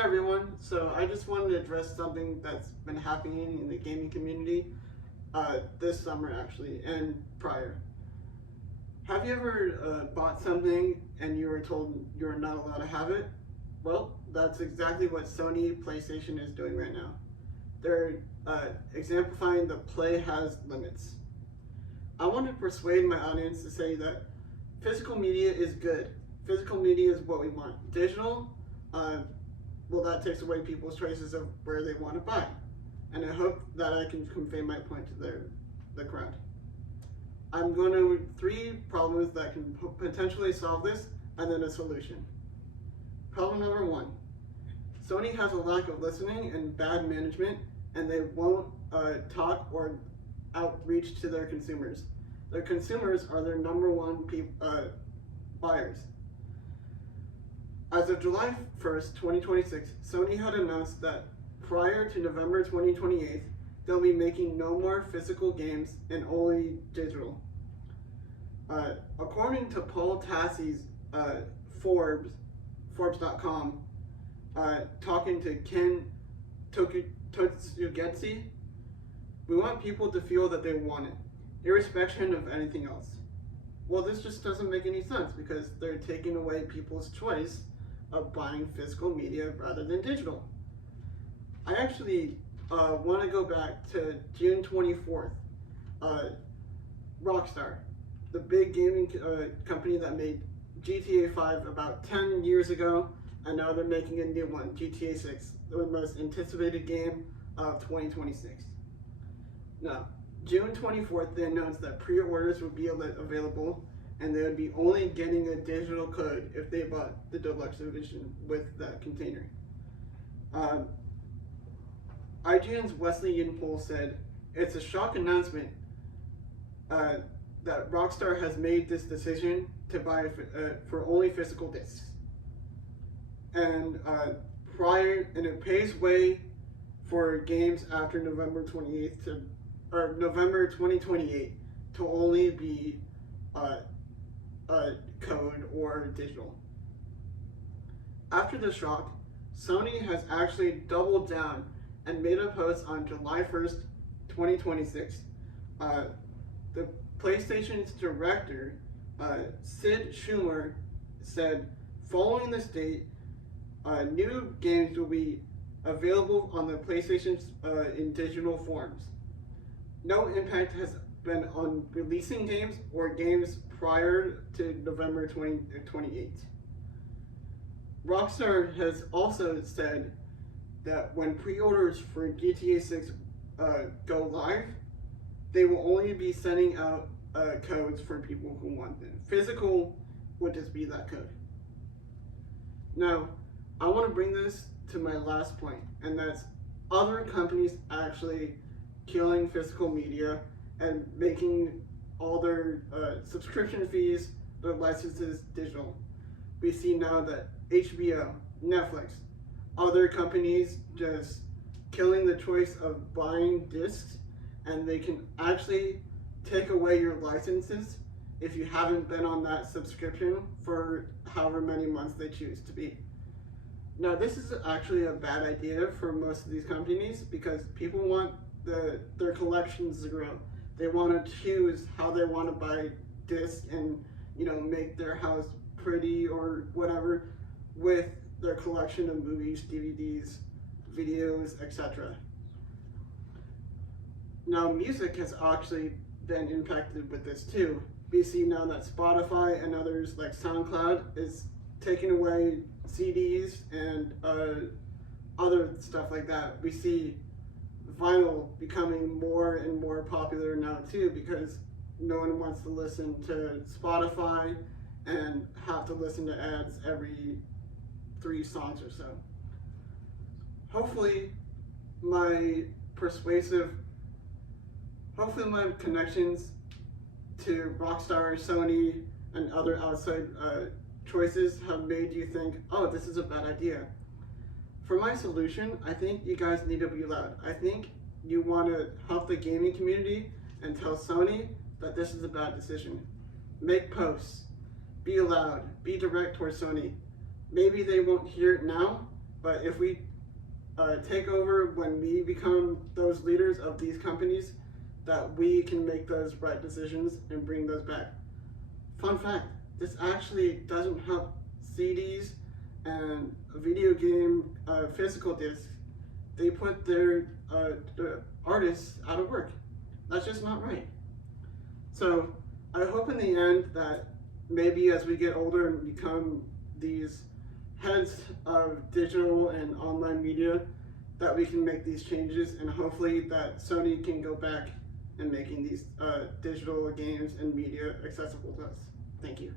Hey everyone, so I just wanted to address something that's been happening in the gaming community this summer actually, and prior. Have you ever bought something and you were told you're not allowed to have it? Well, that's exactly what Sony PlayStation is doing right now. They're exemplifying the play has limits. I want to persuade my audience to say that physical media is good. Physical media is what we want. Digital, uh, well, that takes away people's choices of where they want to buy. And I hope that I can convey my point to the crowd. I'm going to three problems that can potentially solve this, and then a solution. Problem number one: Sony has a lack of listening and bad management, and they won't talk or outreach to their consumers. Their consumers are their number one buyers. As of July 1st, 2026, Sony had announced that prior to November 2028, they'll be making no more physical games and only digital. According to Paul Tassi's Forbes.com, talking to Ken Totsugetsu, we want people to feel that they want it, irrespective of anything else. Well, this just doesn't make any sense because they're taking away people's choice of buying physical media rather than digital. I actually want to go back to June 24th. Rockstar, the big gaming company that made GTA 5 about 10 years ago, and now they're making a new one, GTA 6, the most anticipated game of 2026. Now, June 24th, they announced that pre-orders would be available, and they would be only getting a digital code if they bought the deluxe edition with that container. IGN's Wesley Yin-Pol said, "It's a shock announcement that Rockstar has made this decision to buy for only physical discs, and it paves way for games after November 28th or November 2028 to only be code or digital." After the shock, Sony has actually doubled down and made a post on July 1st, 2026. The PlayStation's director, Sid Schumer, said, following this date, new games will be available on the PlayStation's in digital forms. No impact has been on releasing games or games prior to November 2028. Rockstar has also said that when pre-orders for GTA 6 go live, they will only be sending out codes for people who want them. Physical would just be that code. Now, I want to bring this to my last point, and that's other companies actually killing physical media and making all their subscription fees, their licenses digital. We see now that HBO, Netflix, other companies just killing the choice of buying discs, and they can actually take away your licenses if you haven't been on that subscription for however many months they choose to be. Now, this is actually a bad idea for most of these companies because people want their collections to grow. They want to choose how they want to buy discs and make their house pretty or whatever with their collection of movies, DVDs, videos, etc. Now, music has actually been impacted with this too. We see now that Spotify and others like SoundCloud is taking away CDs and other stuff like that. We see vinyl becoming more and more popular now too because no one wants to listen to Spotify and have to listen to ads every 3 songs or so. Hopefully my connections to Rockstar, Sony, and other outside choices have made you think, oh, this is a bad idea. For my solution, I think you guys need to be loud. I think you want to help the gaming community and tell Sony that this is a bad decision. Make posts, be loud, be direct towards Sony. Maybe they won't hear it now, But if we take over when we become those leaders of these companies, that we can make those right decisions and bring those back. Fun fact, this actually doesn't help CDs and video game physical discs. They put their artists out of work. That's just not right. So I hope in the end that maybe as we get older and become these heads of digital and online media, that we can make these changes, and hopefully that Sony can go back and making these digital games and media accessible to us. Thank you.